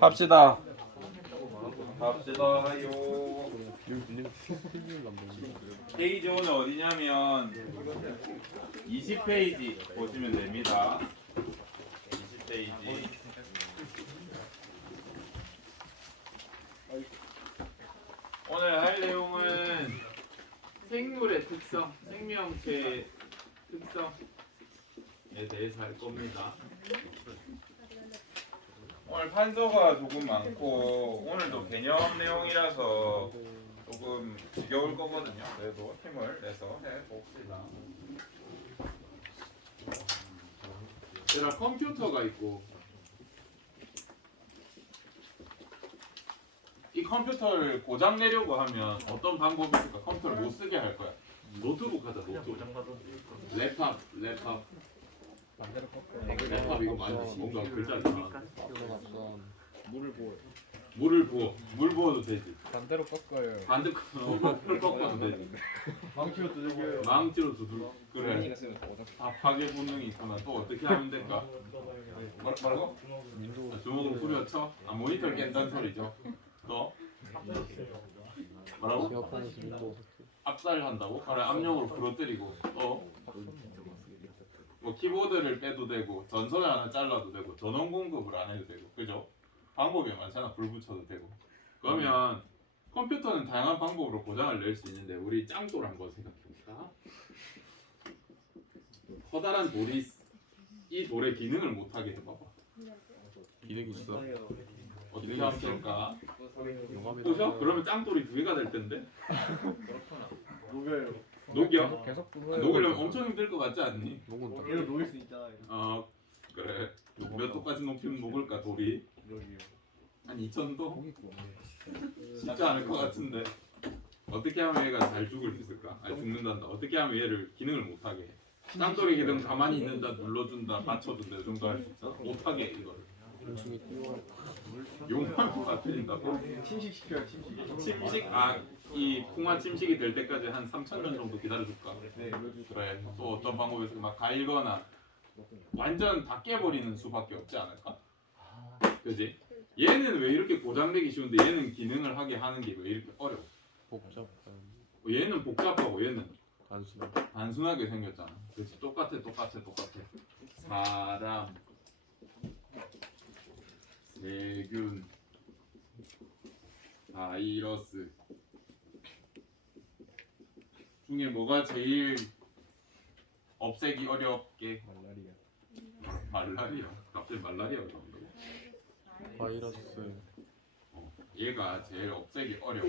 합시다. 합시다요. 페이지 오늘 어디냐면 20페이지 보시면 됩니다. 20페이지. 오늘 할 내용은 생물의 특성, 생명체의 특성에 대해서 할 겁니다. 오늘 판서가 조금 많고 오늘도 개념 내용이라서 조금 지겨울 거거든요. 그래도 힘을 내서 해봅시다. 제가 컴퓨터가 있고 이 컴퓨터를 고장 내려고 하면 어떤 방법이 있을까? 컴퓨터를 못 쓰게 할 거야. 노트북 하자, 노트북. 랩탑. 랩탑 이거 많이 뭔가 글자가 물을 부어. 물 부어도 되지. 반대로 꺾어요. 반대 꺾어도 되지. 망치로 두들겨요. 망치로 두들. 그래. 다 파괴 본능이 있구나. 또 어떻게 하면 될까? 뭐라고? 주먹으로 후려쳐? 아 모니터를 깬다는 소리죠. 또 뭐라고? 압살한다고? 그래 압력으로 부러뜨리고 또 뭐 키보드를 빼도 되고 전선을 하나 잘라도 되고 전원 공급을 안 해도 되고 그죠? 방법이 많잖아. 불 붙여도 되고. 그러면 컴퓨터는 다양한 방법으로 고장을 낼 수 있는데 우리 짱돌 한번 생각해봅시다. 커다란 돌이 이 돌의 기능을 못하게 해봐봐. 기능 있어? 어떻게 하면 될까? 그죠? 그러면 짱돌이 두 개가 될 텐데? 녹여요. 녹여? 계속 녹으려면 엄청 힘들 것 같지 않니? 계속 녹일 수 있잖아요. 그래. 몇 도까지 높이면 녹을까 돌이? 한 2000도? 쉽지 않을 것 같은데 어떻게 하면 얘가 잘 죽을 수 있을까? 아니 죽는단다. 어떻게 하면 얘를 기능을 못하게 해? 짱돌이 기능 가만히 있는다, 눌러준다, 받쳐준다 이 정도 할 수 있어. 못하게 이거를 용암 빠뜨린다고? 침식시켜요. 침식. 이 풍화 침식이 될 때까지 한 3000년 정도 기다려줄까? 네. 그래. 또 어떤 방법이 있을까? 막 갈거나 완전 다 깨버리는 수밖에 없지 않을까? 그지? 얘는 왜 이렇게 고장내기 쉬운데 얘는 기능을 하게 하는 게 왜 이렇게 어려워? 얘는 복잡하고 얘는 단순하게 생겼잖아. 그렇지? 똑같아. 사람, 세균, 바이러스 중에 뭐가 제일 없애기 어렵게? 말라리아. 갑자기 말라리아가 나온다고? 바이러스. 얘가 제일 없애기 어려워.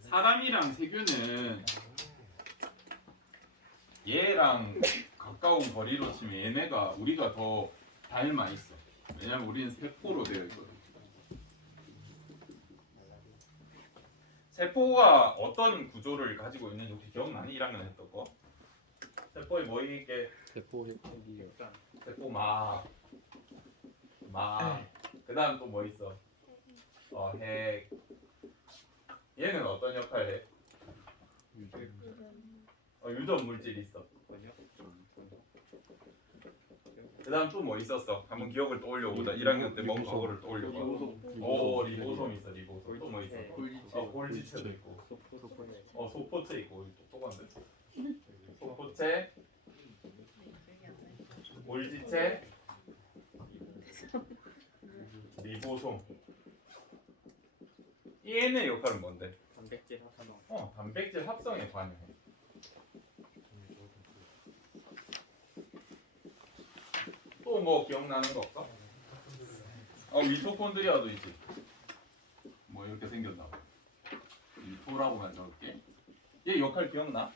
사람이랑 세균은 얘랑 가까운 거리로 치면 얘네가 우리가 더 닮아 있어. 왜냐면 우리는 세포로 되어 있거든. 세포가 어떤 구조를 가지고 있는지 혹시 기억나니? 1학년 했던 거? 세포에 뭐 있게? 세포 핵이요. 세포 막. 그 다음 또 뭐 있어? 핵. 얘는 어떤 역할을 해? 유전 물질이 있어. 그 다음 또 뭐 있었어? 한번 기억을 떠올려보자. 1학년 때 뭔 거를 떠올려봐. 리보솜 있어. 리보솜. 또 뭐 있어? 골지체도 있고. 소포체 있고. 똑똑한데. 소포체, 골지체, 리보솜. 얘네 역할은 뭔데? 단백질 합성. 단백질 합성에 관여해. 또 뭐 기억나는 거 없어? 미토콘드리아도 있지. 뭐 이렇게 생겼나 봐. 미토라고만 적을게. 얘 역할 기억나?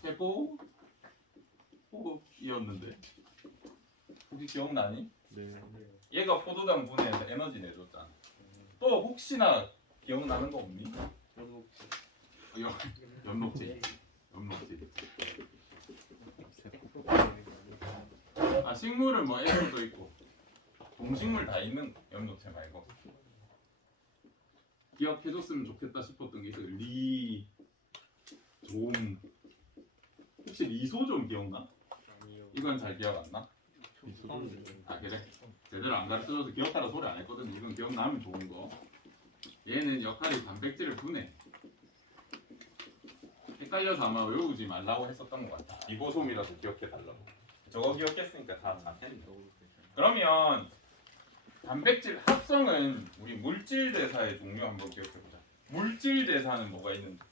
세포 호흡이었는데 혹시 기억나니? 네. 얘가 포도당 분해해서 에너지 내줬잖아. 또 혹시나 기억나는 거 없니? 엽록체. 식물은 뭐 애들도 있고 동식물 다 있는 엽록체 말고 기억해줬으면 좋겠다 싶었던 게 있어요. 좀 혹시 리소좀 기억나? 이건 잘 기억 안 나? 아 그래? 제대로 안 가르쳐줘서 기억하라 소리 안 했거든. 이건 기억나면 좋은 거. 얘는 역할이 단백질을 분해. 헷갈려서 아마 외우지 말라고 했었던 것 같아. 리보솜이라도 기억해달라고. 저거 기억했으니까 다 잘했네. 그러면 단백질 합성은 우리 물질 대사의 종류 한번 기억해보자. 물질 대사는 뭐가 있는데?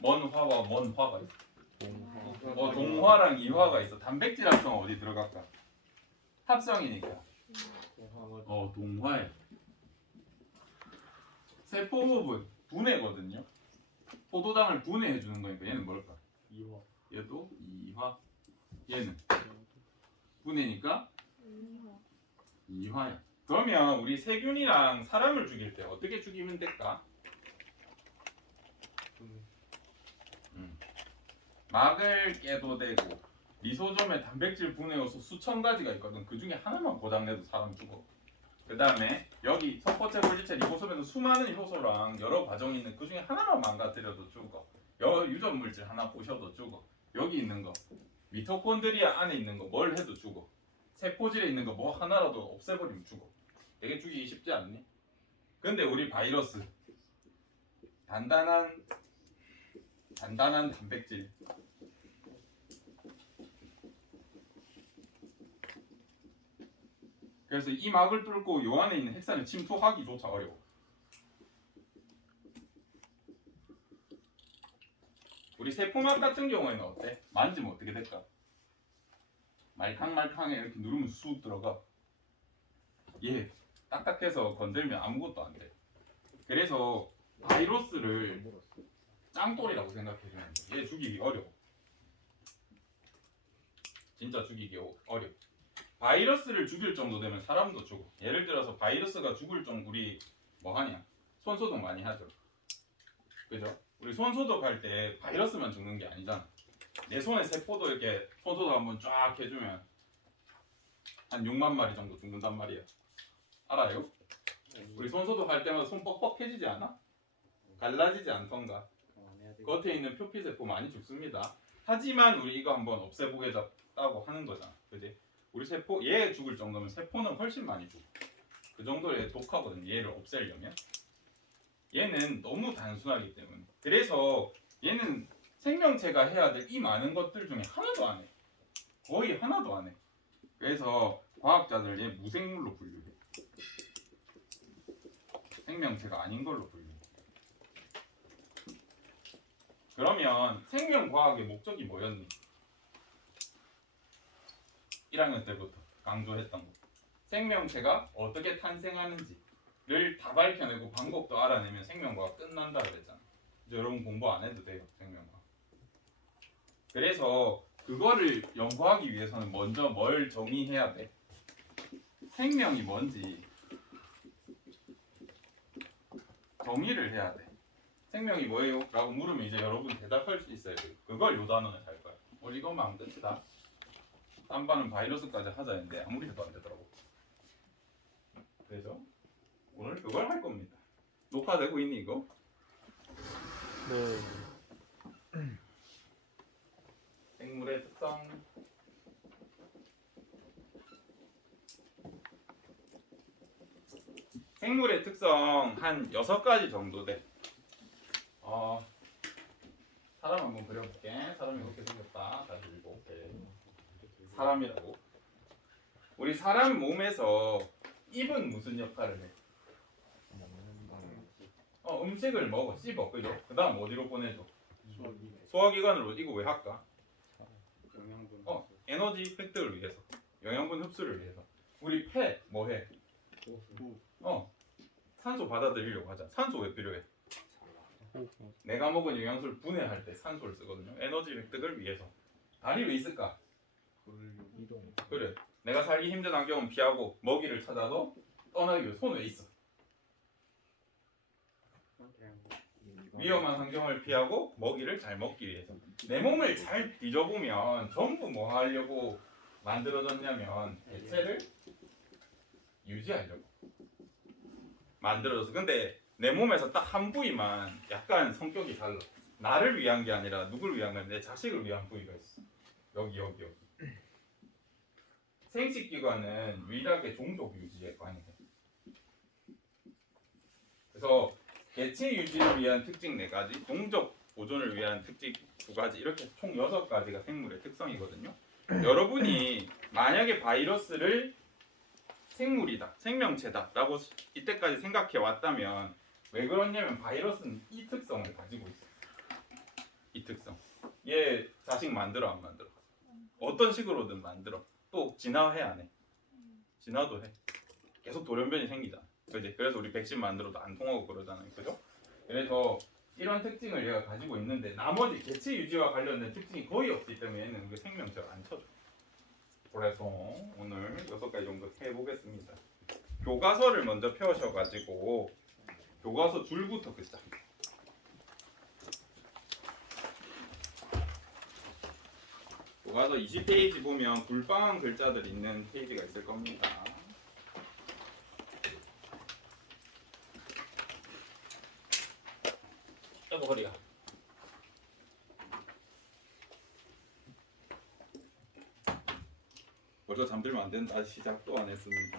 먼 화와 먼 화가 있어. 동화랑 이화가 있어. 단백질 합성은 어디 들어갈까? 합성이니까. 동화에. 세포 부분 분해거든요. 포도당을 분해해 주는 거니까 얘는 뭘까? 이화. 얘도 이화. 얘는 분해니까 이화야. 그러면 우리 세균이랑 사람을 죽일 때 어떻게 죽이면 될까? 막을 깨도 되고 리소좀에 단백질 분해 요소 수천 가지가 있거든. 그 중에 하나만 고장내도 사람 죽어. 그 다음에 여기 석포체, 물질체, 리보솜에도 수많은 효소랑 여러 과정이 있는 그 중에 하나만 망가뜨려도 죽어. 유전 물질 하나 부셔도 죽어. 여기 있는 거 미토콘드리아 안에 있는 거 뭘 해도 죽어. 세포질에 있는 거 뭐 하나라도 없애버리면 죽어. 되게 죽이기 쉽지 않니? 근데 우리 바이러스 단단한 단백질 그래서 이 막을 뚫고 요 안에 있는 핵산을 침투하기조차 어려워. 우리 세포막 같은 경우에는 어때? 만지면 어떻게 될까? 말캉말캉해. 이렇게 누르면 쑥 들어가. 얘 딱딱해서 건들면 아무것도 안 돼. 그래서 바이러스를 짱돌이라고 생각해주면 돼. 얘 죽이기 어려워. 진짜 죽이기 어려워. 바이러스를 죽일 정도 되면 사람도 죽어. 예를 들어서 바이러스가 죽을 정도 우리 뭐 하냐? 손소독 많이 하죠. 그죠? 우리 손소독할 때 바이러스만 죽는 게 아니잖아. 내 손에 세포도 이렇게 손소독 한번 쫙 해주면 한 6만 마리 정도 죽는단 말이야. 알아요? 우리 손소독 할 때마다 손 뻑뻑해지지 않아? 갈라지지 않던가. 겉에 있는 표피세포 많이 죽습니다. 하지만 우리 이거 한번 없애보겠다고 하는 거잖아. 그지? 우리 세포 얘 죽을 정도면 세포는 훨씬 많이 죽어. 그 정도로 얘 독하거든. 얘를 없애려면. 얘는 너무 단순하기 때문에. 그래서 얘는 생명체가 해야 될 이 많은 것들 중에 하나도 안 해. 거의 하나도 안 해. 그래서 과학자들 얘 무생물로 분류해. 생명체가 아닌 걸로 분류해. 그러면 생명과학의 목적이 뭐였니? 1학년 때부터 강조했던 거. 생명체가 어떻게 탄생하는지를 다 밝혀내고 방법도 알아내면 생명과학 끝난다 그랬잖아. 이제 여러분 공부 안 해도 돼요, 생명과학. 그래서 그거를 연구하기 위해서는 먼저 뭘 정의해야 돼? 생명이 뭔지 정의를 해야 돼. 생명이 뭐예요? 라고 물으면 이제 여러분 대답할 수 있어야 돼요. 그걸 요 단원에 할 거야. 오늘 이것만 하면 끝이다. 딴 반은 바이러스까지 하자 했는데 아무리 해도 안 되더라고. 그래서 오늘 그걸 할 겁니다. 녹화되고 있니 이거? 네. 생물의 특성. 생물의 특성 한 6가지 정도 돼. 사람 한번 그려볼게. 사람이 이렇게 생겼다. 다시 읽어볼게. 사람이라고. 우리 사람 몸에서 입은 무슨 역할을 해? 음식을 먹어, 씹어, 그죠? 그 다음 어디로 보내줘? 소화기관으로. 이거 왜 할까? 영양분. 에너지 획득을 위해서, 영양분 흡수를 위해서. 우리 폐 뭐해? 산소 받아들이려고 하자. 산소 왜 필요해? 내가 먹은 영양소를 분해할 때 산소를 쓰거든요. 에너지 획득을 위해서. 다리 왜 있을까? 이동. 그래. 내가 살기 힘든 환경은 피하고 먹이를 찾아서 떠나기 위해 손 왜 있어? 위험한 환경을 피하고 먹이를 잘 먹기 위해서. 내 몸을 잘 뒤져보면 전부 뭐 하려고 만들어졌냐면 대체를 유지하려고 만들어졌어. 근데 내 몸에서 딱 한 부위만 약간 성격이 달라. 나를 위한 게 아니라 누굴 위한 게 아니라 내 자식을 위한 부위가 있어. 여기. 생식기관은 유일하게 종족 유지에 관여해. 그래서 개체 유지를 위한 특징 4가지, 종족 보존을 위한 특징 2가지, 이렇게 총 6가지가 생물의 특성이거든요. 여러분이 만약에 바이러스를 생물이다, 생명체다 라고 이때까지 생각해 왔다면 왜 그러냐면 바이러스는 이 특성을 가지고 있어요. 이 특성. 얘 자식 만들어 안 만들어? 어떤 식으로든 만들어. 또 진화해 안 해? 진화도 해. 계속 돌연변이 생기잖아. 그지? 그래서 우리 백신 만들어도 안 통하고 그러잖아요. 그죠? 그래서 이런 특징을 얘가 가지고 있는데 나머지 개체 유지와 관련된 특징이 거의 없기 때문에 얘는 우리 생명체가 안 쳐줘. 그래서 오늘 6가지 정도 해보겠습니다. 교과서를 먼저 펴셔가지고 교과서 줄부터 긋자. 교과서 20페이지 보면 불빵한 글자들 있는 페이지가 있을 겁니다. 여보 허리가. 벌써 잠들면 안 된다. 아직 시작도 안 했습니다.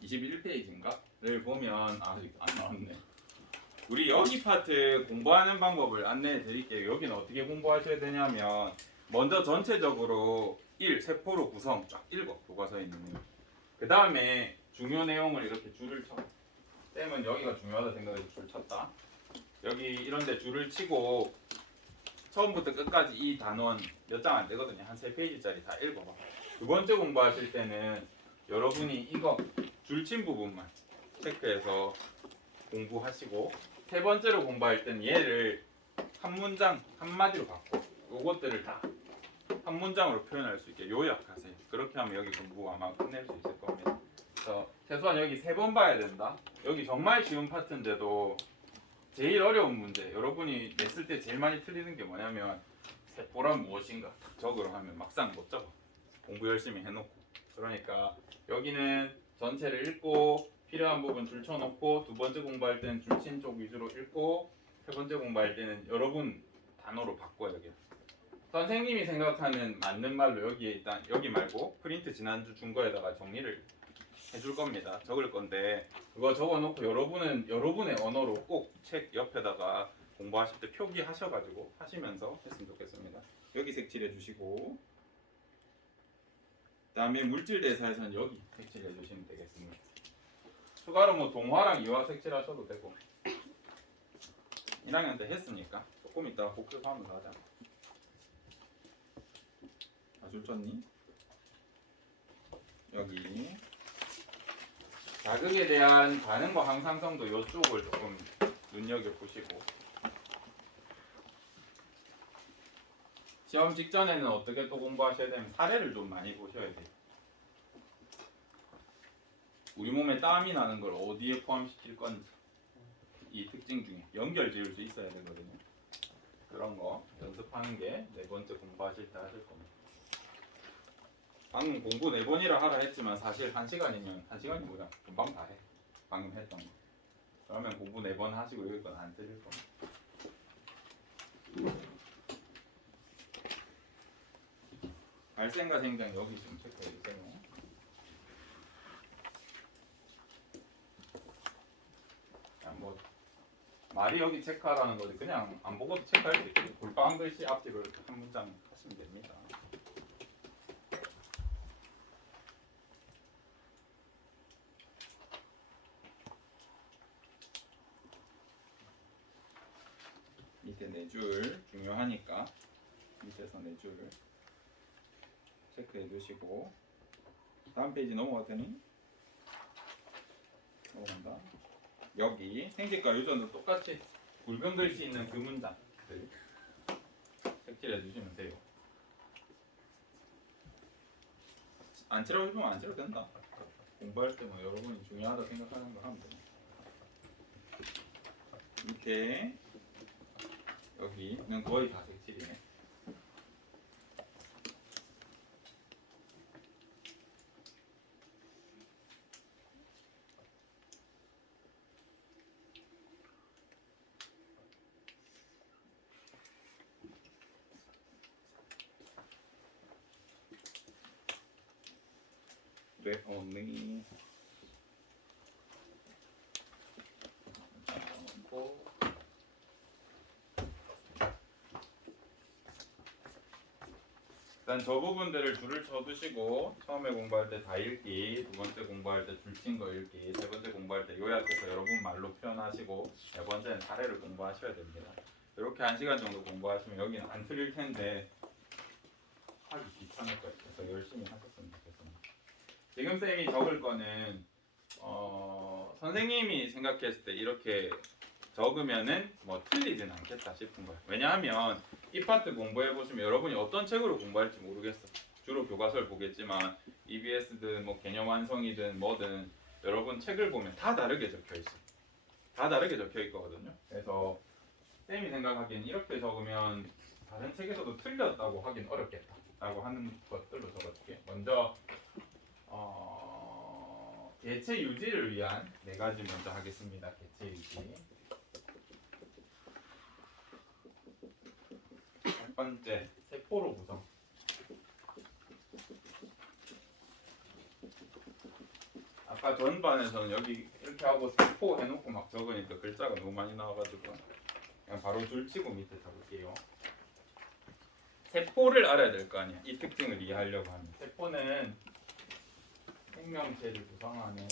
(21페이지인가?)를 보면 아직 안 나왔네. 우리 여기 파트 공부하는 방법을 안내해 드릴게요. 여기는 어떻게 공부하셔야 되냐면 먼저 전체적으로 1. 세포로 구성 쫙 읽어. 교과서에 있는 내용. 그 다음에 중요 내용을 이렇게 줄을 쳐. 쌤은 여기가 중요하다 생각해서 줄 쳤다. 여기 이런데 줄을 치고 처음부터 끝까지 이 단원 몇 장 안 되거든요. 한 3페이지짜리 다 읽어봐. 두 번째 공부하실 때는 여러분이 이거 줄친 부분만 체크해서 공부하시고, 세 번째로 공부할 때는 얘를 한 문장 한마디로 바꿔. 요것들을 다 한 문장으로 표현할 수 있게 요약하세요. 그렇게 하면 여기 공부 아마 끝낼 수 있을 겁니다. 그래서 최소한 여기 3번 봐야 된다. 여기 정말 쉬운 파트인데도 제일 어려운 문제, 여러분이 냈을 때 제일 많이 틀리는 게 뭐냐면 세포란 무엇인가 딱 적으러 하면 막상 못 적어. 공부 열심히 해놓고. 그러니까 여기는 전체를 읽고 필요한 부분 줄 쳐놓고, 두 번째 공부할 때는 줄친 쪽 위주로 읽고, 세 번째 공부할 때는 여러분 단어로 바꿔요. 여기 선생님이 생각하는 맞는 말로 여기에 일단 여기 말고 프린트 지난주 준 거에다가 정리를 해줄 겁니다. 적을 건데 그거 적어놓고 여러분은 여러분의 언어로 꼭 책 옆에다가 공부하실 때 표기하셔가지고 하시면서 했으면 좋겠습니다. 여기 색칠해 주시고, 그 다음에 물질대사에서는 여기 색칠해 주시면 되겠습니다. 추가로 뭐 동화랑 이화 색칠하셔도 되고, 1학년 때 했으니까 조금 이따가 복습하면서 하자. 줄 쳤니? 여기 자극에 대한 반응과 항상성도 이쪽을 조금 눈여겨보시고, 시험 직전에는 어떻게 또 공부하셔야 되면 사례를 좀 많이 보셔야 돼요. 우리 몸에 땀이 나는 걸 어디에 포함시킬 건지, 이 특징 중에 연결 지을 수 있어야 되거든요. 그런 거 연습하는 게 4번째 공부하실 때 하실 겁니다. 방금 공부 4번이라 하라 했지만 사실 1시간이면 1시간이 뭐야? 금방 다 해. 방금 했던 거. 그러면 공부 4번 하시고 여기 건 안 틀릴 겁니다. 발생과 생장 여기 좀 체크해 주세요. 뭐 말이 여기 체크하라는 거지 그냥 안 보고도 체크할 수 있고, 불빵한 글씨 앞뒤로 이렇게 한 문장 하시면 됩니다. 밑에 4줄 중요하니까 밑에서 4줄 체크해 주시고, 다음 페이지 넘어가도 되니? 넘어간다. 여기 생식과 유전도 똑같이 굵은 글씨 있는 그 문장들 색칠해 주시면 돼요. 안 칠하고 싶으면 안 칠해도 된다. 공부할 때 뭐 여러분이 중요하다 생각하는 거 하면 돼요. 밑에 여기는 거의 다 색칠이네. 돼 오니. 일단 저 부분들을 줄을 쳐두시고 처음에 공부할 때 다 읽기, 두 번째 공부할 때 줄친 거 읽기, 세 번째 공부할 때 요약해서 여러분 말로 표현하시고 네 번째는 사례를 공부하셔야 됩니다. 이렇게 1시간 정도 공부하시면 여기는 안 틀릴 텐데 하기 귀찮을 거예요. 그래서 열심히 하셨으면 좋겠습니다. 지금 쌤이 적을 거는 선생님이 생각했을 때 이렇게 적으면은 뭐 틀리진 않겠다 싶은 거예요. 왜냐하면 이 파트 공부해 보시면 여러분이 어떤 책으로 공부할지 모르겠어. 주로 교과서를 보겠지만 EBS든 뭐 개념 완성이든 뭐든 여러분 책을 보면 다 다르게 적혀 있어. 다 다르게 적혀 있거든요. 그래서 쌤이 생각하기엔 이렇게 적으면 다른 책에서도 틀렸다고 하긴 어렵겠다라고 하는 것들로 적어줄게. 먼저 개체 유지를 위한 4가지 먼저 하겠습니다. 개체 유지. 첫 번째, 세포로 구성. 아까 전반에서는 여기 이렇게 하고 세포 해놓고 막 적으니까 글자가 너무 많이 나와가지고 그냥 바로 줄치고 밑에 적을게요. 세포를 알아야 될 거 아니야. 이 특징을 이해하려고 하면 세포는 생명체를 구성하는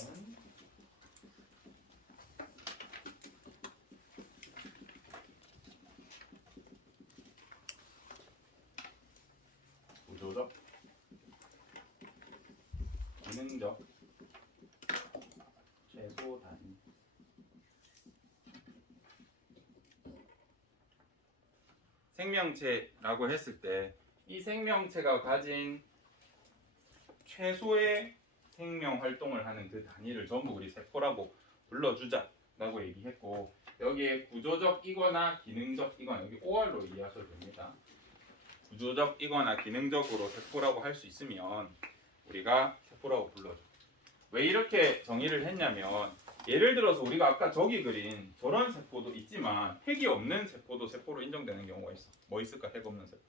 구조적, 기능적, 최소 단위. 생명체라고 했을 때 이 생명체가 가진 최소의 생명 활동을 하는 그 단위를 전부 우리 세포라고 불러주자라고 얘기했고, 여기에 구조적이거나 기능적이거나 여기 OR로 이해하셔도 됩니다. 구조적이거나 기능적으로 세포라고 할 수 있으면 우리가 세포라고 불러줘. 왜 이렇게 정의를 했냐면, 예를 들어서 우리가 아까 저기 그린 저런 세포도 있지만 핵이 없는 세포도 세포로 인정되는 경우가 있어. 뭐 있을까? 핵 없는 세포.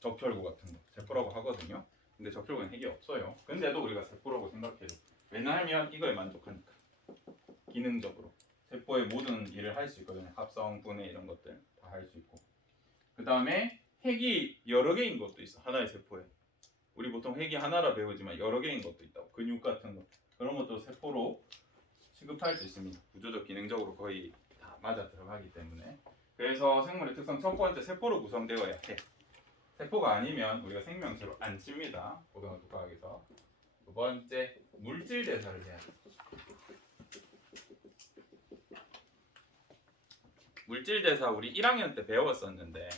적혈구 같은 거 세포라고 하거든요. 근데 적혈구는 핵이 없어요. 근데도 우리가 세포라고 생각해요. 왜냐하면 이거에 만족하니까. 기능적으로 세포의 모든 일을 할 수 있거든요. 합성, 분해 이런 것들 다 할 수 있고. 그 다음에 핵이 여러 개인 것도 있어. 하나의 세포에. 우리 보통 핵이 하나라 배우지만 여러 개인 것도 있다고. 근육 같은 거. 그런 것도 세포로 취급할 수 있습니다. 구조적, 기능적으로 거의 다 맞아 들어가기 때문에. 그래서 생물의 특성 첫 번째, 세포로 구성되어야 해. 세포가 아니면 우리가 생명체로 안 칩니다. 고등학교 과학에서. 두 번째, 물질 대사를 해야 돼. 물질 대사 우리 1학년 때 배웠었는데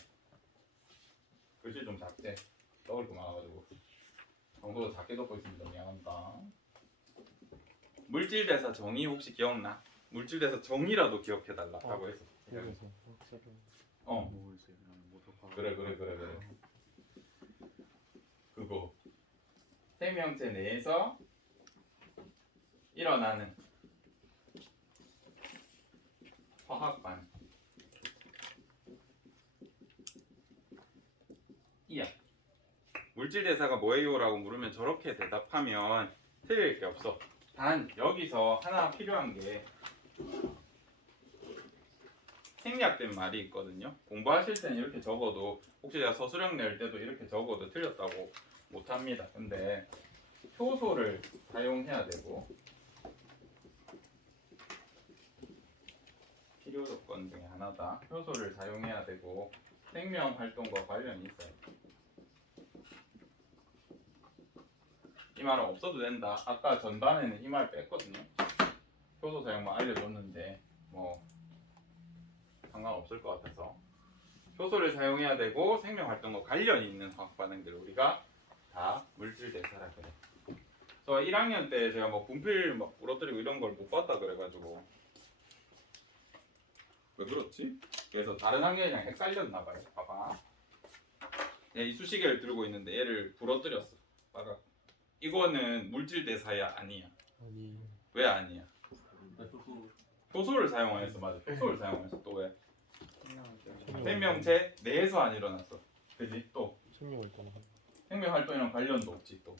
글씨 좀 작게 떠올 거 많아가지고 정도도 작게 적고 있습니다. 미안합니다. 물질 대사 정의 혹시 기억나? 물질 대사 정의라도 기억해달라고 했어. 그래. 그거 생명체 내에서 일어나는 화학 반응. 이야. 물질 대사가 뭐예요? 라고 물으면 저렇게 대답하면 틀릴 게 없어. 단 여기서 하나 필요한 게 생략된 말이 있거든요. 공부하실 때는 이렇게 적어도 혹시 제가 서술형 낼 때도 이렇게 적어도 틀렸다고 못합니다. 근데 효소를 사용해야 되고 필요 조건 중에 하나다. 효소를 사용해야 되고 생명 활동과 관련이 있어요. 이 말은 없어도 된다. 아까 전반에는 이 말 뺐거든요. 효소 사용만 알려줬는데 뭐 상관없을 것 같아서 효소를 사용해야 되고 생명 활동과 관련이 있는 화학 반응들을 우리가 다 물질 대사라 그래. 그래서 1학년 때 제가 뭐 분필 막 부러뜨리고 이런 걸 못 봤다 그래가지고 왜 그렇지? 그래서 다른 학년이랑 헷갈렸나 봐요. 봐봐. 이 수시계를 들고 있는데 얘를 부러뜨렸어. 봐봐. 이거는 물질 대사야 아니야? 아니. 왜 아니야? 효소를 사용해서 맞아. 효소를 사용해서 또 왜? 생명체 내에서 안 일어났어. 그지? 또 생명 활동. 생명 활동이랑 관련도 없지 또.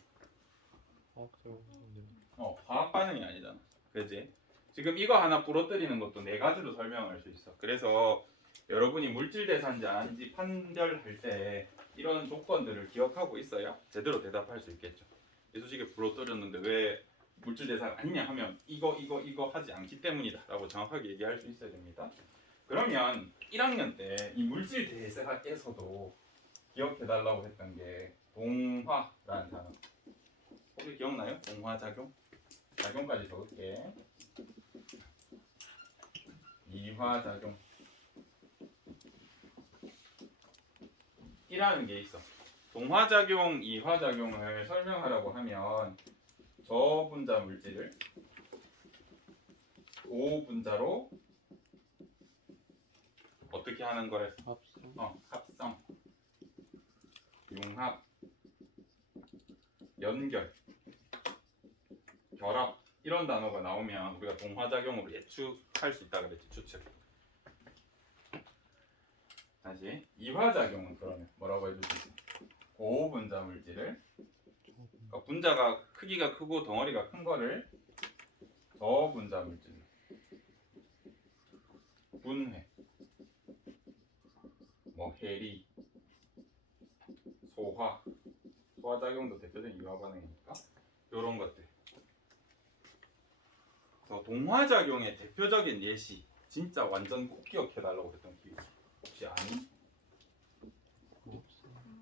화학 반응이 아니잖아. 그지? 지금 이거 하나 부러뜨리는 것도 네 가지로 설명할 수 있어. 그래서 여러분이 물질 대사인지 아닌지 판별할 때 이런 조건들을 기억하고 있어야 제대로 대답할 수 있겠죠. 이쑤시개 부러뜨렸는데 왜 물질 대사가 아니냐 하면 이거 하지 않기 때문이다 라고 정확하게 얘기할 수 있어야 됩니다. 그러면 1학년 때 이 물질 대사에서도 기억해달라고 했던 게 동화라는 단어. 혹시 기억나요? 동화작용? 작용까지 적을게. 이화작용 이라는 게 있어. 동화작용, 이화작용을 설명하라고 하면 저분자 물질을 고분자로 어떻게 하는 거랬어? 합성, 융합, 연결, 결합 이런 단어가 나오면 우리가 동화작용으로 예측할 수 있다 그랬지. 추측. 다시 이화작용은 그러면 뭐라고 해줄 수 있어? 고분자 물질을 그러니까 분자가 크기가 크고 덩어리가 큰 거를 저분자 물질 분해 뭐 해리 소화작용도 대표적인 이화 반응이니까 이런 것들. 그래서 동화작용의 대표적인 예시 진짜 완전 꼭 기억해달라고 했던 기회 혹시 아니?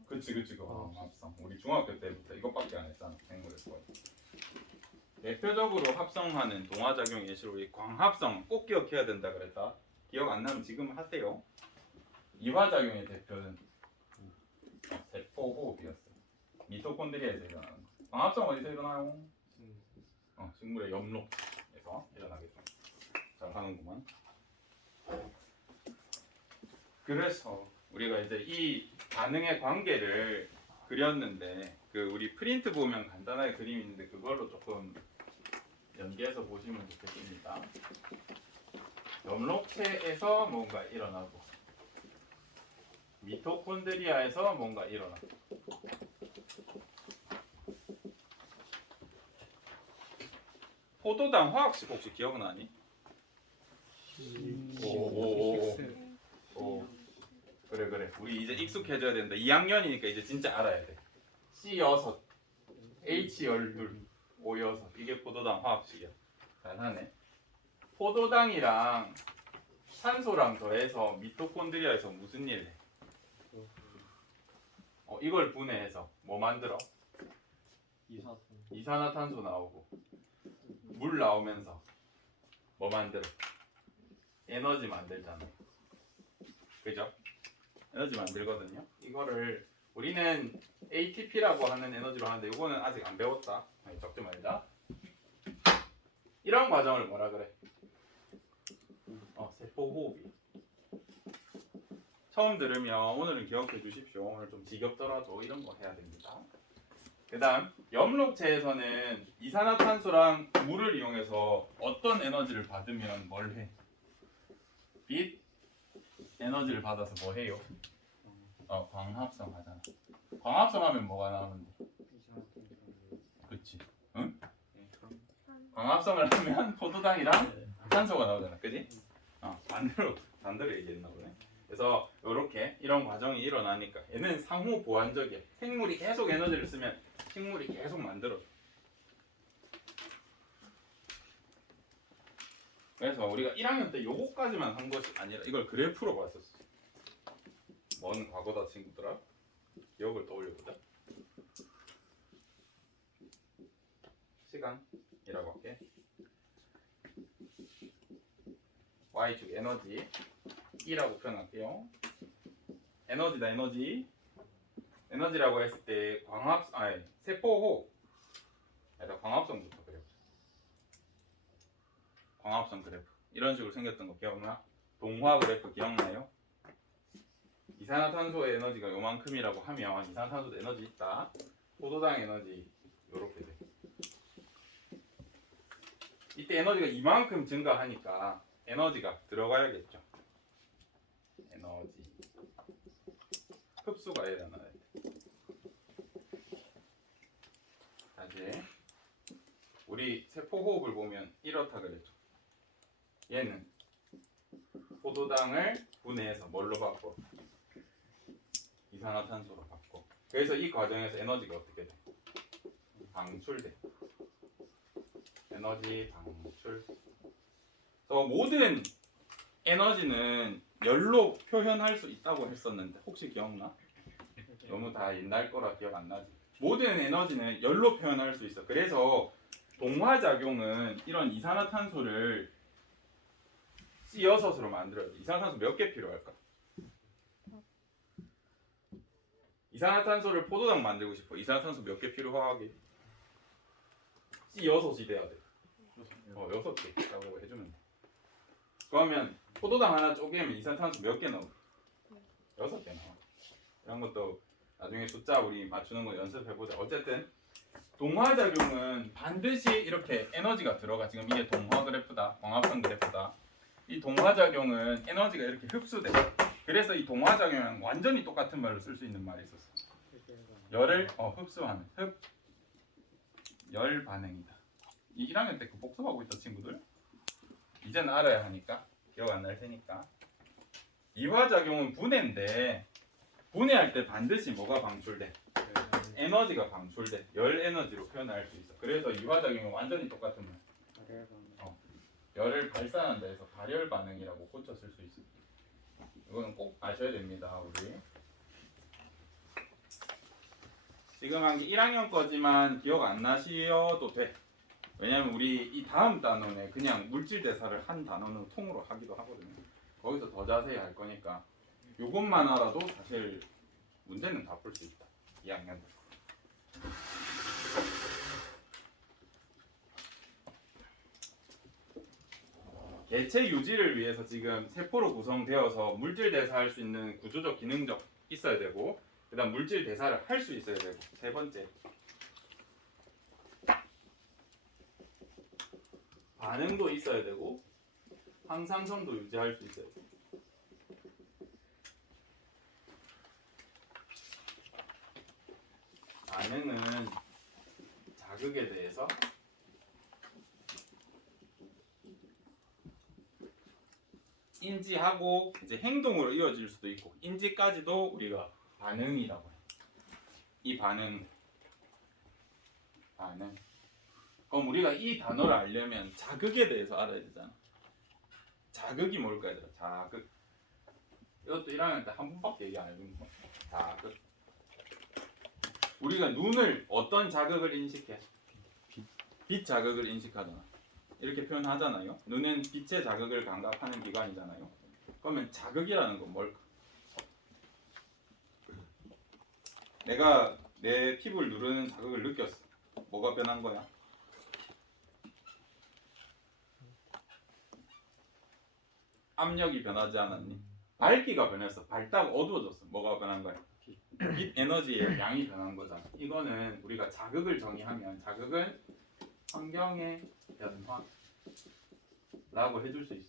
그치 합성. 우리 중학교 때부터 이것밖에 안 했잖아. 생물에서. 대표적으로 합성하는 동화작용 예시로 우리 광합성 꼭 기억해야 된다 그랬다. 기억 안 나면 지금 하세요. 이화작용의 대표는 세포호흡이었어. 미토콘드리아에서 일어나는 거. 광합성 어디서 일어나요? 식물의 엽록에서 일어나겠죠. 잘 하는구만. 그래서 우리가 이제 이 반응의 관계를 그렸는데 그 우리 프린트 보면 간단하게 그림이 있는데 그걸로 조금 연계해서 보시면 좋겠습니다. 엽록체에서 뭔가 일어나고 미토콘드리아에서 뭔가 일어나고 포도당 화학식 혹시 기억나니? 오. 그래 우리 이제 익숙해져야 된다. 2학년이니까 이제 진짜 알아야 돼. C6 H12 O6 이게 포도당 화학식이야. 잘하네. 포도당이랑 산소랑 더해서 미토콘드리아에서 무슨 일 해? 이걸 분해해서 뭐 만들어? 이산화탄소 나오고 물 나오면서 뭐 만들어? 에너지 만들잖아. 그죠? 에너지 만들거든요. 이거를 우리는 ATP라고 하는 에너지로 하는데 이거는 아직 안 배웠다. 적지 말자. 이런 과정을 뭐라 그래? 세포호흡이. 처음 들으면 오늘은 기억해 주십시오. 오늘 좀 지겹더라도 이런 거 해야 됩니다. 그 다음 엽록체에서는 이산화탄소랑 물을 이용해서 어떤 에너지를 받으면 뭘 해? 빛 에너지를 받아서 뭐 해요? 광합성 하잖아. 광합성 하면 뭐가 나오는데? 그치? 응? 광합성을 하면 포도당이랑 탄소가 나오잖아. 그지? 반대로 얘기했나 보네. 그래서 이렇게 이런 과정이 일어나니까 얘는 상호 보완적이야. 생물이 계속 에너지를 쓰면 식물이 계속 만들어줘. 그래서 우리가 1학년 때 요거까지만 한 것이 아니라 이걸 그래프로 봤었어. 먼 과거다 친구들아. 기억을 떠올려보자. 시간이라고 할게. Y축 에너지 E라고 표현할게요. 에너지다 에너지. 에너지라고 했을 때 세포호흡. 광합성부터 그래보자. 광합성 그래프. 이런 식으로 생겼던 거 기억나? 동화 그래프 기억나요? 이산화탄소의 에너지가 요만큼이라고 하면 이산화탄소도 에너지 있다. 포도당 에너지 요렇게 돼. 이때 에너지가 이만큼 증가하니까 에너지가 들어가야겠죠. 에너지 흡수가 일어나야 돼. 다시 우리 세포 호흡을 보면 이렇다 그랬죠. 얘는 포도당을 분해해서 뭘로 바꿔? 이산화탄소로 바꿔. 그래서 이 과정에서 에너지가 어떻게 돼? 방출돼. 에너지 방출. 그래서 모든 에너지는 열로 표현할 수 있다고 했었는데 혹시 기억나? 너무 다 옛날 거라 기억 안 나지. 모든 에너지는 열로 표현할 수 있어. 그래서 동화작용은 이런 이산화탄소를 C6로 만들어야 돼. 이산화탄소 몇 개 필요할까? 이산화탄소를 포도당 만들고 싶어. 이산화탄소 몇 개 필요하게? C6이 돼야 돼. 6개라고 해주면 돼. 그러면 포도당 하나 쪼개면 이산화탄소 몇 개 나와? 6개 나와. 이런 것도 나중에 숫자 우리 맞추는 거 연습해보자. 어쨌든 동화작용은 반드시 이렇게 에너지가 들어가. 지금 이게 동화 그래프다. 광합성 그래프다. 이 동화작용은 에너지가 이렇게 흡수돼. 그래서 이 동화작용은 완전히 똑같은 말로 쓸 수 있는 말이 있었어. 열을 흡수하는 열 반응이다. 이 1학년 때 그 복습하고 있던 친구들 이제는 알아야 하니까 기억 안 날 테니까. 이화작용은 분해인데 분해할 때 반드시 뭐가 방출돼? 에너지가 방출돼. 열 에너지로 표현할 수 있어. 그래서 이화작용은 완전히 똑같은 말. 열을 발산한다 해서 발열 반응이라고 고쳤을 수 있어. 이거는 꼭 아셔야 됩니다, 우리. 지금 한 게 1학년 거지만 기억 안 나셔도 돼. 왜냐면 우리 이 다음 단원에 그냥 물질 대사를 한 단원으로 통으로 하기도 하거든요. 거기서 더 자세히 할 거니까 요것만 알아도 사실 문제는 다 풀 수 있다. 2학년. 개체 유지를 위해서 지금 세포로 구성되어서 물질 대사할 수 있는 구조적 기능적 있어야 되고, 그다음 물질 대사를 할 수 있어야 되고, 세 번째 반응도 있어야 되고 항상성도 유지할 수 있어야 돼. 반응은 자극에 대해서 인지하고 이제 행동으로 이어질 수도 있고, 인지까지도 우리가 반응이라고 해. 이 반응. 그럼 우리가 이 단어를 알려면 자극에 대해서 알아야 되잖아. 자극이 뭘까 얘들아? 자극. 이것도 1학년 때 한 번밖에 얘기 안 해준 거. 자극. 우리가 눈을 어떤 자극을 인식해? 빛 자극을 인식하잖아. 이렇게 표현하잖아요. 눈은 빛의 자극을 감각하는 기관이잖아요. 그러면 자극이라는 건 뭘까? 내가 내 피부를 누르는 자극을 느꼈어. 뭐가 변한 거야? 압력이 변하지 않았니? 밝기가 변했어. 밝다가 어두워졌어. 뭐가 변한 거야? 빛 에너지의 양이 변한 거잖아. 이거는 우리가 자극을 정의하면 자극은 환경의 변화라고 해줄 수 있어.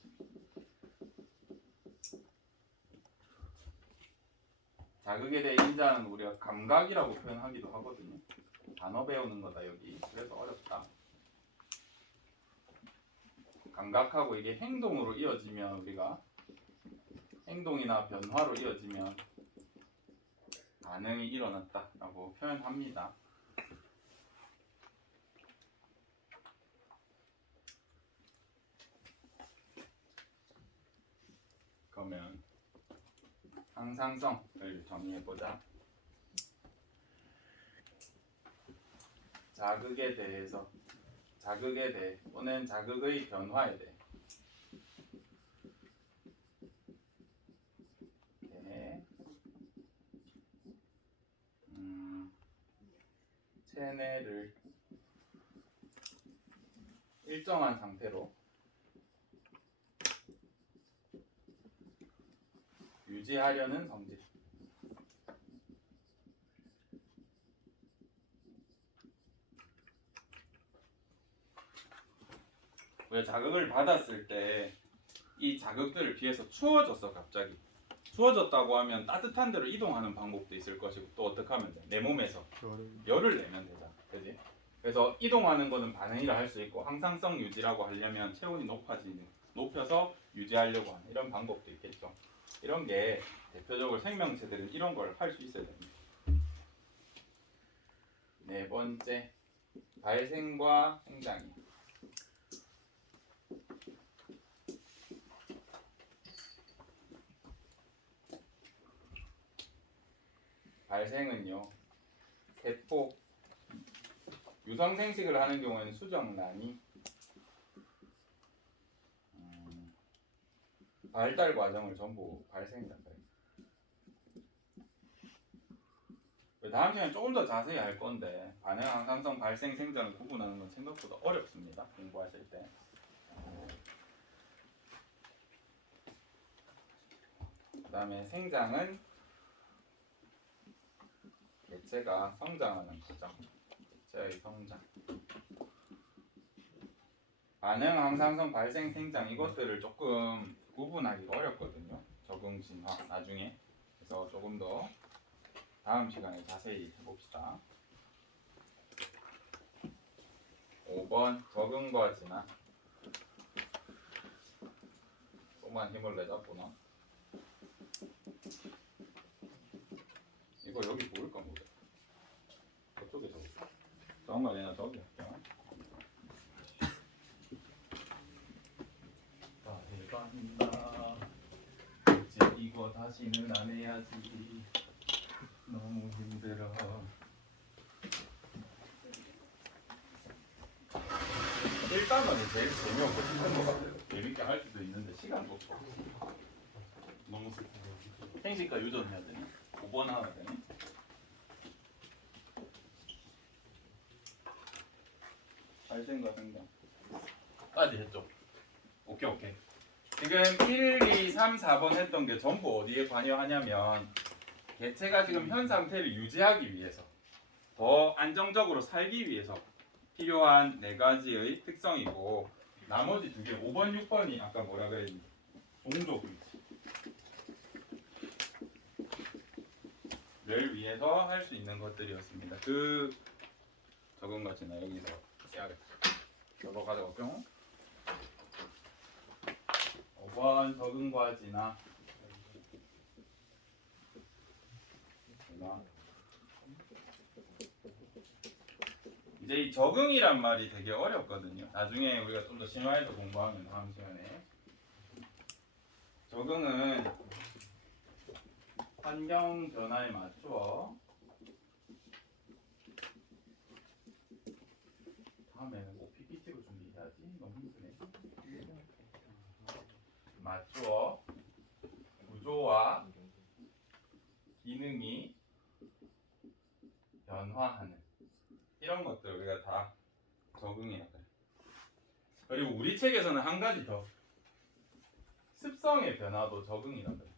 자극에 대해 인지하는 거 우리가 감각이라고 표현하기도 하거든요. 단어 배우는 거다 여기. 그래서 어렵다. 감각하고 이게 행동으로 이어지면, 우리가 행동이나 변화로 이어지면 반응이 일어났다라고 표현합니다. 그러면 항상성을 정의해보자. 자극에 대해서, 자극에 대해 또는 자극의 변화에 대해 체내를 일정한 상태로 유지하려는 성질. 우리가 자극을 받았을 때 이 자극들을 뒤에서 추워졌어. 갑자기 추워졌다고 하면 따뜻한 데로 이동하는 방법도 있을 것이고, 또 어떻게 하면 돼? 내 몸에서 열을 내면 되잖아. 그지? 그래서 이동하는 거는 반응이라 할 수 있고 항상성 유지라고 하려면 체온이 높여서 유지하려고 하는 이런 방법도 있겠죠. 이런 게 대표적으로 생명체들은 이런 걸 할 수 있어야 됩니다. 네 번째, 발생과 생장이. 발생은요, 세포, 유성생식을 하는 경우에는 수정란이 발달 과정을 전부 발생이라고 해요. 다음 시간에 조금 더 자세히 할 건데 반응 항상성 발생 생장을 구분하는 건 생각보다 어렵습니다. 공부하실 때. 그 다음에 생장은 개체가 성장하는 과정. 개체의 성장. 반응 항상성 발생 생장 이것들을 조금 구분하기가 어렵거든요. 적응 진화 나중에. 그래서 조금 더 다음 시간에 자세히 해봅시다. 5번 적응과 진화. 조금만 힘을 내자꾸나. 이거 여기 보일까 모르겠어. 저쪽에 적을까? 정말 그냥 저기 할게요. 다 해간다. 이제 이거 다시는 안 해야지. 너무 힘들어. 일단은 제일 재미없고 힘든 것 같아요. 재밌게 할 수도 있는데 시간도 없어. 너무 슬퍼. 생식과 유전해야 되니? 5번 하나 되니? 발생과 생장 까지 했죠? 오케이. 지금 1, 2, 3, 4번 했던 게 전부 어디에 관여하냐면 개체가 지금 현 상태를 유지하기 위해서 더 안정적으로 살기 위해서 필요한 4가지의 특성이고 나머지 2개 5번, 6번이 아까 뭐라 그랬니? 종족 위치를 위해서 할 수 있는 것들이었습니다. 그 적은 거지나 여기서 해야겠다. 저거 가져갈게요. 5번 적응과 진화. 이제 이 적응이란 말이 되게 어렵거든요. 나중에 우리가 좀 더 심화해서 공부하면 다음 시간에 적응은 환경 변화에 맞추어 다음에는 꼭 PPT로 준비해야지. 너무 힘드네. 맞추어 구조와 기능이 변화하는 이런 것들 우리가 다 적응해야 돼. 그리고 우리 책에서는 한 가지 더 습성의 변화도 적응이라 그래.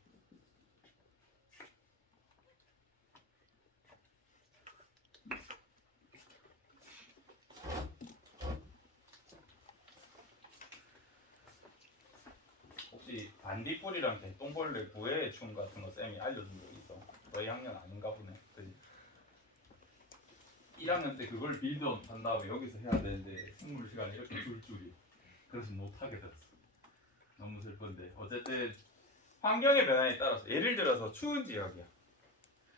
혹시 반딧불이랑 개똥벌레 구애의 춤 같은 거 쌤이 알려준 적 있어? 너희 학년 아닌가 보네. 그지? 1학년 때 그걸 빌드업 한 다음에 여기서 해야 되는데 생물 시간에 이렇게 줄 줄이. 그래서 못하게 됐어. 너무 슬픈데 어쨌든 환경의 변화에 따라서 예를 들어서 추운 지역이야.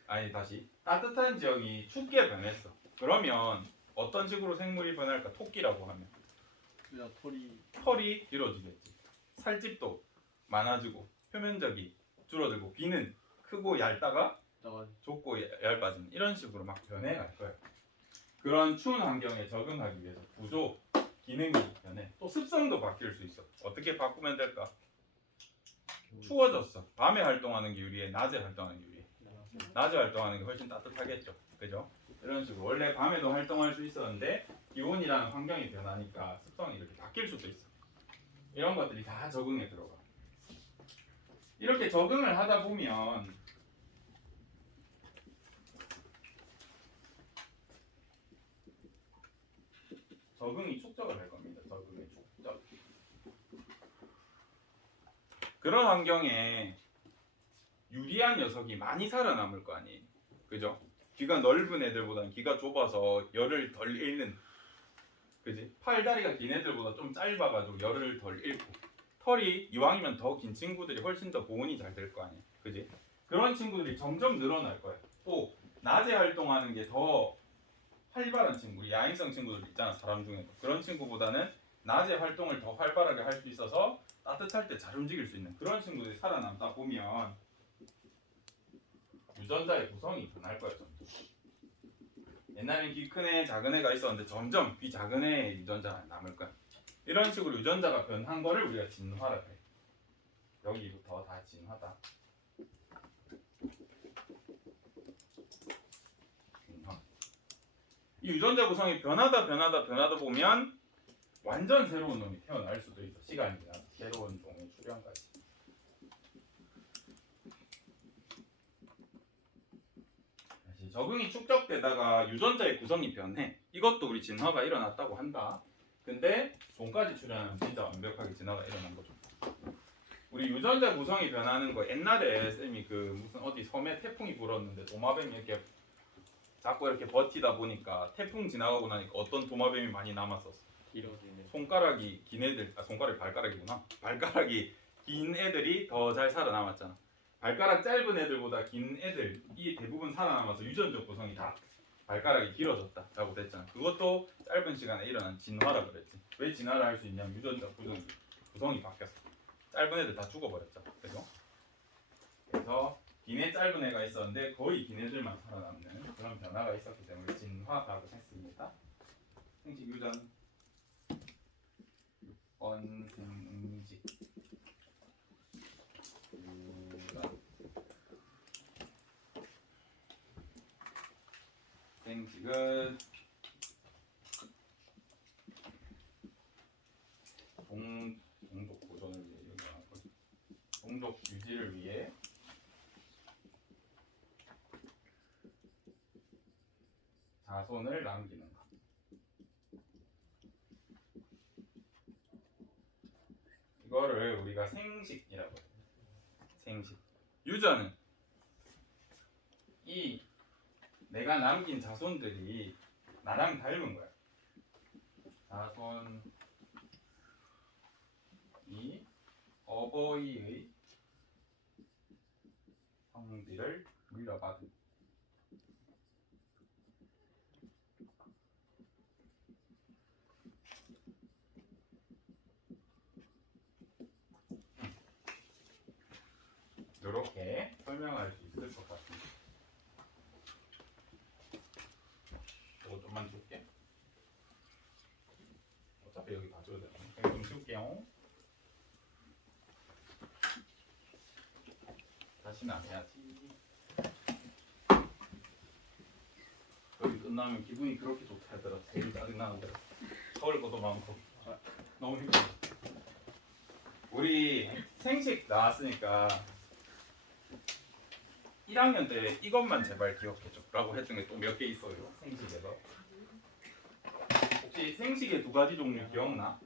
아니 다시 따뜻한 지역이 춥게 변했어. 그러면 어떤 식으로 생물이 변할까? 토끼라고 하면 그냥 털이 길어지겠지. 살집도 많아지고 표면적이 줄어들고 귀는 크고 얇다가 좁고 얇아지는 이런 식으로 막 변해갈 거야. 그런 추운 환경에 적응하기 위해서 구조, 기능이 변해. 또 습성도 바뀔 수 있어. 어떻게 바꾸면 될까? 추워졌어. 밤에 활동하는 게 유리해? 낮에 활동하는 게 유리해? 낮에 활동하는 게 훨씬 따뜻하겠죠. 그죠? 이런 식으로 원래 밤에도 활동할 수 있었는데 기온이라는 환경이 변하니까 습성이 이렇게 바뀔 수도 있어. 이런 것들이 다 적응에 들어가. 이렇게 적응을 하다 보면 적응이 축적을 할 겁니다. 적응의 축적. 그런 환경에 유리한 녀석이 많이 살아남을 거 아니에요. 그죠? 귀가 넓은 애들보다는 귀가 좁아서 열을 덜 잃는 그지? 팔다리가 긴 애들보다 좀 짧아가지고 열을 덜 잃고 털이 이왕이면 더 긴 친구들이 훨씬 더 보온이 잘 될 거 아니야, 그지? 그런 친구들이 점점 늘어날 거야. 또 낮에 활동하는 게 더 활발한 친구, 야행성 친구들 있잖아, 사람 중에도. 그런 친구보다는 낮에 활동을 더 활발하게 할 수 있어서 따뜻할 때 잘 움직일 수 있는 그런 친구들이 살아남다 보면 유전자의 구성이 변할 거야, 점점. 옛날엔 귀 큰 애, 작은 애가 있었는데 점점 귀 작은 애의 유전자가 남을 거야. 이런 식으로 유전자가 변한 거를 우리가 진화라 해. 여기부터 다 진화다. 진화. 이 유전자 구성이 변하다 보면 완전 새로운 놈이 태어날 수도 있어. 시간이 지나서 새로운 종의 출현까지. 다시 적응이 축적되다가 유전자의 구성이 변해. 이것도 우리 진화가 일어났다고 한다. 근데 종까지 출현하면 진짜 완벽하게 진화가 일어난 거죠. 우리 유전자 구성이 변하는 거 옛날에 쌤이 그 무슨 어디 섬에 태풍이 불었는데 도마뱀이 이렇게 자꾸 이렇게 버티다 보니까 태풍 지나가고 나니까 어떤 도마뱀이 많이 남았었어. 길어지네. 손가락이 긴 애들, 손가락이 발가락이구나. 발가락이 긴 애들이 더 잘 살아남았잖아. 발가락 짧은 애들보다 긴 애들이 대부분 살아남아서 유전적 구성이 다 발가락이 길어졌다라고 됐잖아. 그것도 짧은 시간에 일어난 진화라 그랬지. 왜 진화를 할 수 있냐면 유전적 구성이 바뀌었어. 짧은 애들 다 죽어버렸잖아. 그죠? 그래서 긴 애 짧은 애가 있었는데 거의 긴 애들만 살아남는 그런 변화가 있었기 때문에 진화라고 했습니다. 생식 유전 6번 생식 유전 생식은 종족 보존을 위해 이용하는 거지. 종족 유지를 위해 자손을 남기는 것. 이거를 우리가 생식이라고 해요. 생식. 유전은 이 내가 남긴 자손들이 나랑 닮은 거야. 자손이 어버이의 성질을 물려받은. 이렇게 설명할 수 있을 것 같습니다. 이거 좀만 줄게. 어차피 여기 봐줘야 되나? 이거 좀 줄게요. 다시는 안 해야지. 여기 끝나면 기분이 그렇게 좋다 하더라. 제일 짜증나는 대로. 서울 것도 많고. 너무 힘들어. 우리 생식 나왔으니까 1학년 때 이것만 제발 기억해줘 라고 했던 게 또 몇 개 있어요. 생식에서. 혹시 생식의 두 가지 종류 기억나?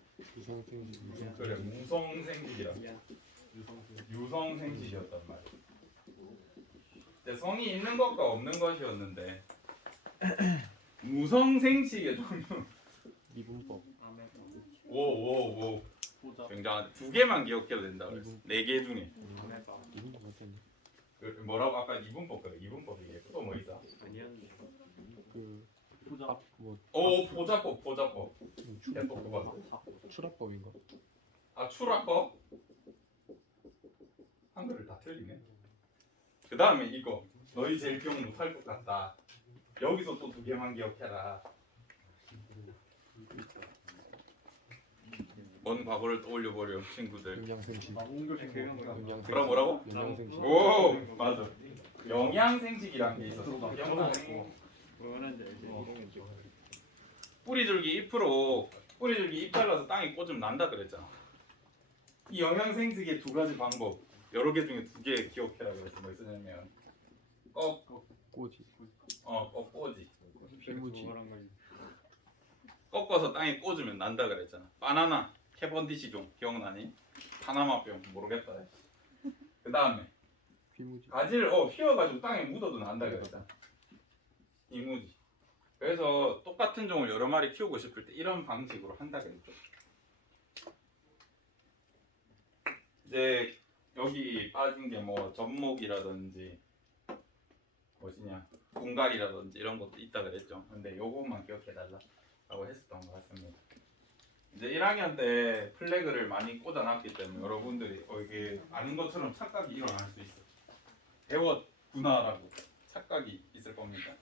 그래, 무성생식이랑 유성생식이었단 말이야. 성이 있는 것과 없는 것이었는데 무성생식의 종류 미분법. 오오오 보자. 굉장한 두 개만 기억해도 된다 그랬어. 네 개 중에 미분법 못했네. 뭐라고 아까 이분법 그래. 이분법이 또 뭐 있어? 아니었는데. 그 보자. 뭐 오 보자법. 야, 또 그거 출합법인가? 아 출합법? 한글을 다 틀리네. 그 다음에 이거 너희 제일 기억 못할 것 같다. 여기서 또 두 개만 기억해라. 먼 과거를 떠올려보려 친구들. 영양생식. 공교식 그럼 뭐라고? 영양생식. 오 맞아. 영양생식이란 게 있었어. 기억나네. 뿌리줄기 잎으로 뿌리줄기 잎 잘라서 땅에 꽂으면 난다 그랬잖아. 이 영양생식의 두 가지 방법 여러 개 중에 두 개 기억해라 그랬어. 뭐 있었냐면 꼬지. 꼬지. 피무지. 꺾어서 땅에 꽂으면 난다 그랬잖아. 바나나 캐번디시종 기억나니? 파나마병 모르겠다. 그 다음에 피무지. 가지를 휘어가지고 땅에 묻어도 난다 그랬잖아. 이무지. 그래서 똑같은 종을 여러 마리 키우고 싶을 때 이런 방식으로 한다겠죠. 이제 여기 빠진 게 뭐 젖목이라든지 뭐지냐 공갈이라든지 이런 것도 있다 그랬죠. 근데 요것만 기억해달라고 했었던 것 같습니다. 이제 1학년 때 플래그를 많이 꽂아놨기 때문에 여러분들이 이게 아는 것처럼 착각이 일어날 수 있어요. 배웠구나라고 착각이 있을 겁니다.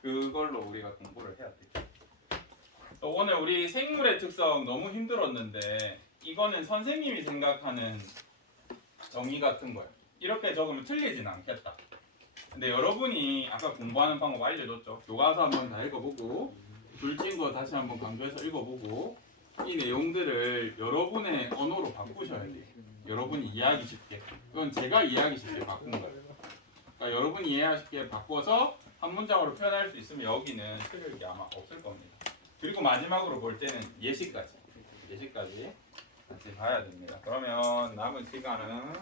그걸로 우리가 공부를 해야 돼요. 오늘 우리 생물의 특성 너무 힘들었는데 이거는 선생님이 생각하는 정의 같은 거예요. 이렇게 적으면 틀리진 않겠다. 근데 여러분이 아까 공부하는 방법 알려줬죠. 교과서 한번 다 읽어보고 줄친 거 다시 한번 강조해서 읽어보고 이 내용들을 여러분의 언어로 바꾸셔야 돼요. 여러분이 이해하기 쉽게. 그건 제가 이해하기 쉽게 바꾼 거예요. 그러니까 여러분이 이해하기 쉽게 바꿔서 한 문장으로 표현할 수 있으면 여기는 틀릴 게 아마 없을 겁니다. 그리고 마지막으로 볼 때는 예시까지 같이 봐야 됩니다. 그러면 남은 시간은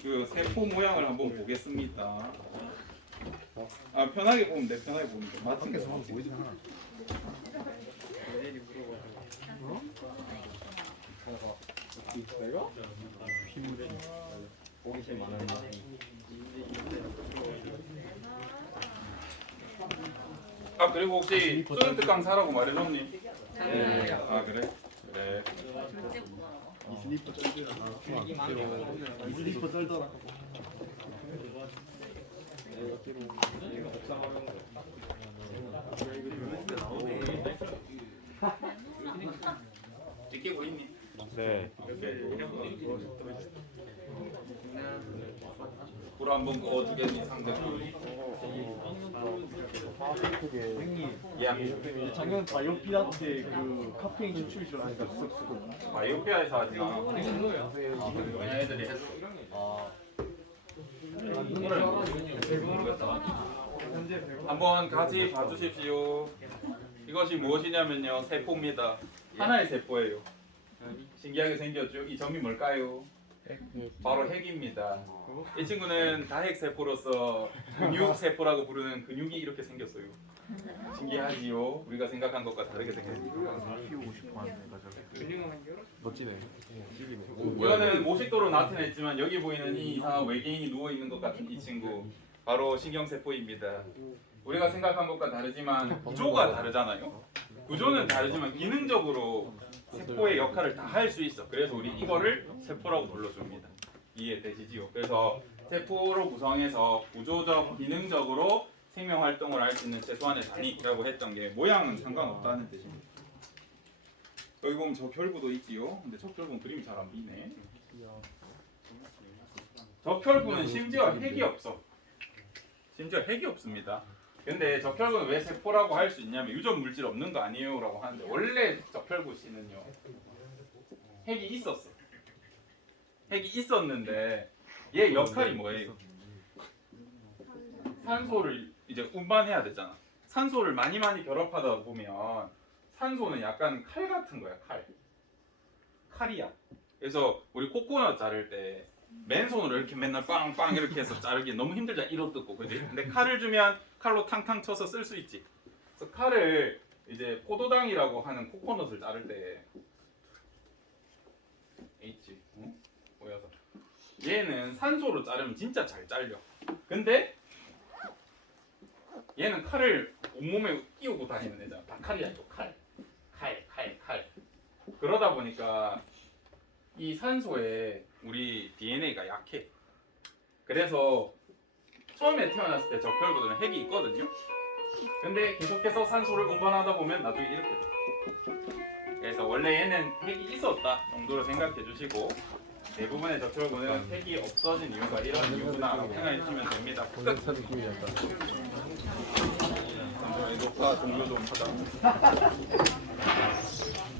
그 세포 모양을 한번 보겠습니다. 아 편하게 보면 돼. 편하게 보면 돼. 맞은 게 밖에서 보이진 않아. 내가? 호기심 많은 아 그리고 혹시 스튜던트 강사라고 말해줬니? 네. 아 그래? 그래. 이 슬리퍼 쩔더라. 이 슬리퍼 쩔더라. 지키고 있니? 네. 불 한번 꺼주겠니 상대방? 야, 작년 바이오피아트 그 카페인 추출 줄 아니까 쓱쓱 바이오피아에서 하지 않아. 그냥 애들이 했어. 한번 같이 봐주십시오. 이것이 무엇이냐면요, 세포입니다. 하나의 세포예요. 신기하게 생겼죠? 이 점이 뭘까요? 바로 핵입니다. 이 친구는 다핵 세포로서 근육 세포라고 부르는 근육이 이렇게 생겼어요. 신기하지요? 우리가 생각한 것과 다르게 생겼습니다. 키우고 싶어 하는 애가 저렇게. 멋지네. 이거는 모식도로 나타냈지만 여기 보이는 이 이상한 외계인이 누워 있는 것 같은 이 친구 바로 신경세포입니다. 우리가 생각한 것과 다르지만 구조가 다르잖아요. 구조는 다르지만 기능적으로 세포의 역할을 다 할 수 있어. 그래서 우리 이거를 세포라고 불러줍니다. 이해되시지요? 그래서 세포로 구성해서 구조적, 기능적으로 생명 활동을 할 수 있는 최소한의 단위라고 했던 게 모양은 상관없다는 뜻입니다. 여기 보면 적혈구도 있지요. 근데 적혈구는 그림이 잘 안 보이네. 적혈구는 심지어 핵이 없어. 심지어 핵이 없습니다. 근데 적혈구는 왜 세포라고 할 수 있냐면 유전 물질 없는 거 아니에요? 라고 하는데 원래 적혈구 씨는요 핵이 있었어. 핵이 있었는데 얘 역할이 뭐예요? 산소를 이제 운반해야 되잖아. 산소를 많이 결합하다 보면 산소는 약간 칼 같은 거야. 칼이야. 그래서 우리 코코넛 자를 때 맨손으로 이렇게 맨날 빵빵 이렇게 해서 자르기 너무 힘들잖아. 이로 뜯고 그지? 근데 칼을 주면 칼로 탕탕 쳐서 쓸 수 있지. 그래서 칼을 이제 포도당이라고 하는 코코넛을 자를 때 H 보여서 얘는 산소로 자르면 진짜 잘 잘려. 근데 얘는 칼을 온몸에 끼우고 다니는 애잖아. 다 칼이야. 또 칼. 그러다 보니까 이 산소에 우리 DNA가 약해. 그래서 처음에 태어났을 때 적혈구들은 핵이 있거든요. 근데 계속해서 산소를 운반하다 보면 나중에 이렇게 돼. 그래서 원래 얘는 핵이 있었다 정도로 생각해 주시고 대부분의 적혈구는 핵이 없어진 이유가 이런 이유구나라고 생각해 주시면 됩니다. 공격사 느낌이 약간. 녹화 종료 좀 하자.